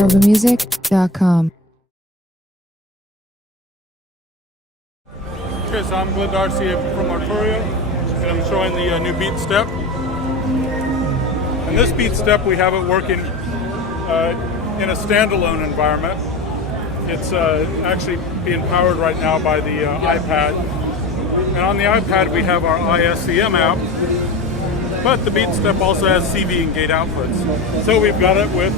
NovaMusic.com. Okay, so I'm Glenn Darcy from Arturia, and I'm showing the new BeatStep. And this BeatStep, we have it working in a standalone environment. It's actually being powered right now by the iPad. And on the iPad, we have our ISCM app, but the BeatStep also has CV and gate outputs. So we've got it with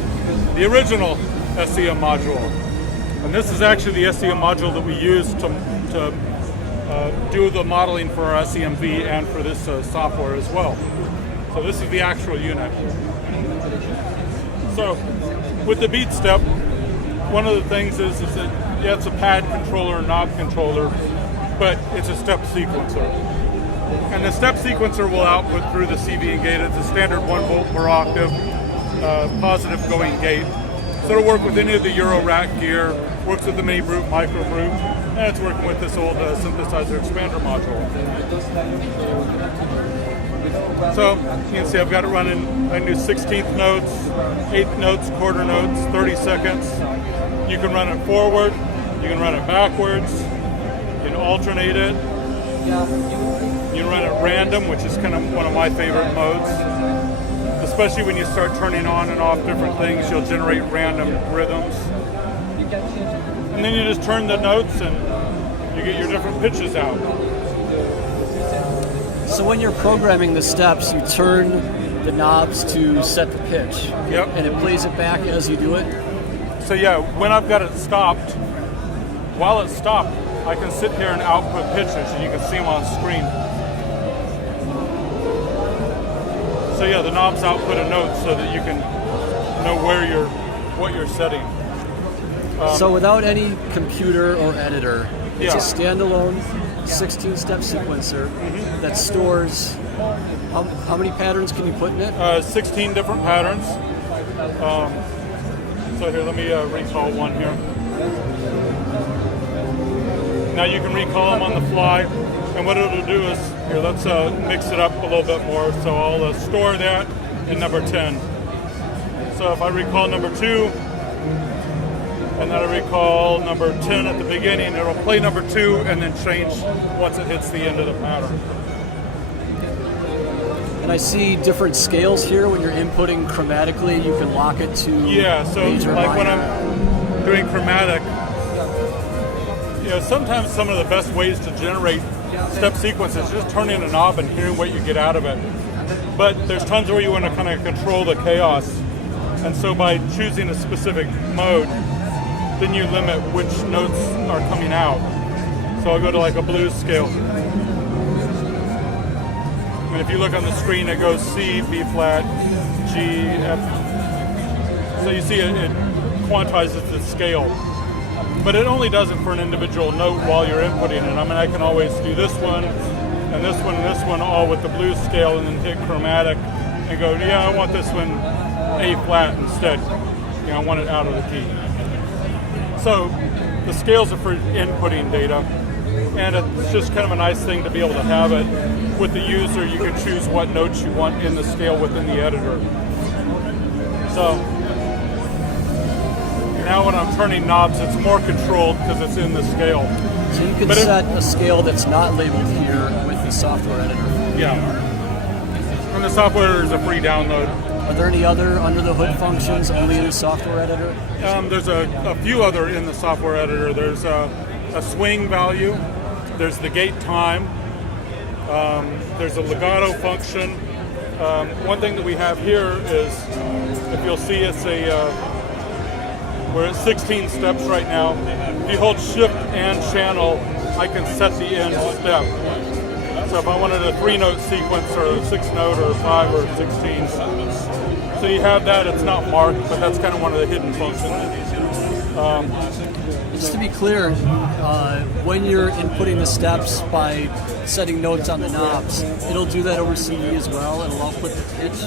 the original SCM module. And this is actually the SCM module that we use to do the modeling for our SCMV and for this software as well. So this is the actual unit. So with the BeatStep, one of the things is that, yeah, it's a pad controller, knob controller, but it's a step sequencer. And the step sequencer will output through the CV and gate. It's a standard 1 volt per octave, positive going gate. So it'll work with any of the Euro rack gear, works with the mini brute, micro brute, and it's working with this old synthesizer expander module. So you can see I've got it running. I can do 16th notes, 8th notes, quarter notes, 30 seconds. You can run it forward, you can run it backwards, you can alternate it. You can run it random, which is kind of one of my favorite modes. Especially when you start turning on and off different things, you'll generate random rhythms. And then you just turn the notes and you get your different pitches out. So when you're programming the steps, you turn the knobs to set the pitch. Yep. And it plays it back as you do it? So yeah, when I've got it stopped, while it's stopped, I can sit here and output pitches and you can see them on screen. So yeah, the knobs output a note so that you can know what you're setting. So without any computer or editor, it's Yeah. a standalone 16-step sequencer that stores, how many patterns can you put in it? 16 different patterns. So here, let me recall one here. Now you can recall them on the fly, and what it'll do is, here, let's mix it up a little bit more. So I'll store that in number 10. So if I recall number 2, and then I recall number 10 at the beginning, it'll play number 2 and then change once it hits the end of the pattern. And I see different scales here. When you're inputting chromatically, you can lock it to Yeah, so major, like when minor. I'm doing chromatic, you know, sometimes some of the best ways to generate step sequences is just turning a knob and hearing what you get out of it. But there's tons where you want to kind of control the chaos. And so by choosing a specific mode, then you limit which notes are coming out. So I'll go to like a blues scale. And if you look on the screen, it goes C, B flat, G, F. So you see it quantizes the scale. But it only does it for an individual note while you're inputting it. I mean, I can always do this one, and this one, and this one, all with the blues scale, and then hit chromatic, and go, yeah, I want this one A flat instead. You know, I want it out of the key. So the scales are for inputting data, and it's just kind of a nice thing to be able to have it. With the user, you can choose what notes you want in the scale within the editor. So now when I'm turning knobs, it's more controlled because it's in the scale. So you can set a scale that's not labeled here with the software editor. Yeah. And the software is a free download. Are there any other under-the-hood functions only in the software editor? There's a few other in the software editor. There's a swing value. There's the gate time. There's a legato function. One thing that we have here is, if you'll see, it's we're at 16 steps right now. If you hold shift and channel, I can set the end step. So if I wanted a 3-note sequence or a 6-note or 5 or 16. So you have that, it's not marked, but that's kind of one of the hidden functions. Just to be clear, when you're inputting the steps by setting notes on the knobs, it'll do that over CV as well. It'll output the pitch.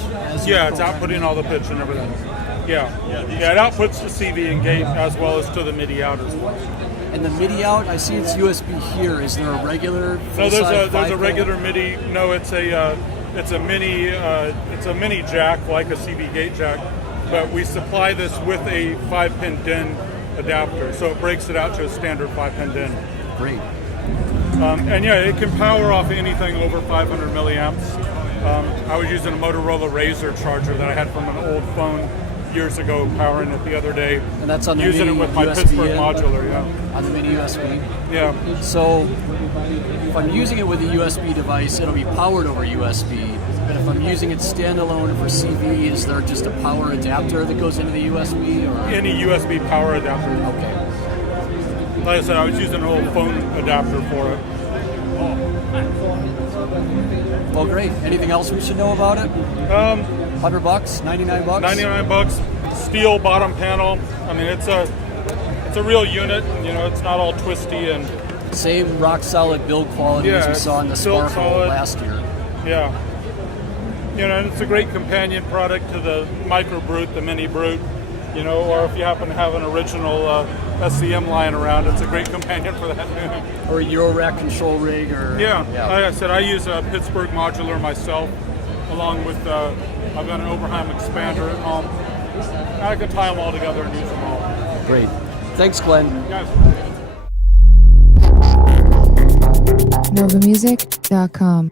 Yeah, it's outputting all the pitch and everything. Yeah, it outputs to CV and gate as well as to the MIDI out as well. And the MIDI out, I see it's USB here. Is there a regular? No, there's a regular MIDI. No, it's a mini jack, like a CV gate jack, but we supply this with a 5-pin DIN adapter, so it breaks it out to a standard 5-pin DIN. Great. And yeah, it can power off anything over 500 milliamps. I was using a Motorola Razr charger that I had from an old phone years ago, powering it the other day. And that's on the using mini it with my USB Pittsburgh in? modular, yeah. On the mini USB? Yeah. So if I'm using it with a USB device, it'll be powered over USB. But if I'm using it standalone for CV, is there just a power adapter that goes into the USB? Or? Any USB power adapter. Okay. Like I said, I was using an old phone adapter for it. Well, great. Anything else we should know about it? $100, $99? 99 bucks. Steel bottom panel. I mean, it's a real unit. You know, it's not all twisty and same rock solid build quality as we saw in the Sparkle solid last year. Yeah. You know, and it's a great companion product to the Micro Brute, the Mini Brute. You know, or if you happen to have an original SCM lying around, it's a great companion for that. Or a Eurorack control rig, or yeah. Like I said, I use a Pittsburgh modular myself, along with I've got an Oberheim expander at home. I can tie them all together and use them all. Great. Thanks, Glenn. Guys. NovaMusic.com